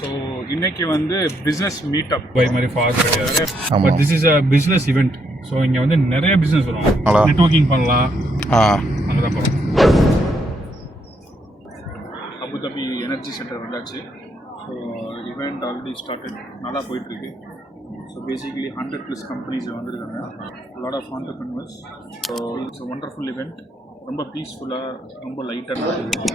So இன்னைக்கு வந்து business meet up by மாதிரி ஃபாதர் கிடையாது, but this is a business event. So இங்கே வந்து நிறைய பிஸ்னஸ் வரும், நெட்வொர்க்கிங் பண்ணலாம். அங்கே தான் போகிறோம். அபுதாபி எனர்ஜி சென்டர் வந்தாச்சு. ஸோ இவெண்ட் ஆல்ரெடி ஸ்டார்டட், நல்லா போயிட்டுருக்கு. ஸோ பேசிக்கலி 100+ கம்பெனிஸ் வந்திருக்காங்க, lot of entrepreneurs. So it's a wonderful event. ரொம்ப பீஸ்ஃபுல்லாக, ரொம்ப லைட்டாக இருக்குது.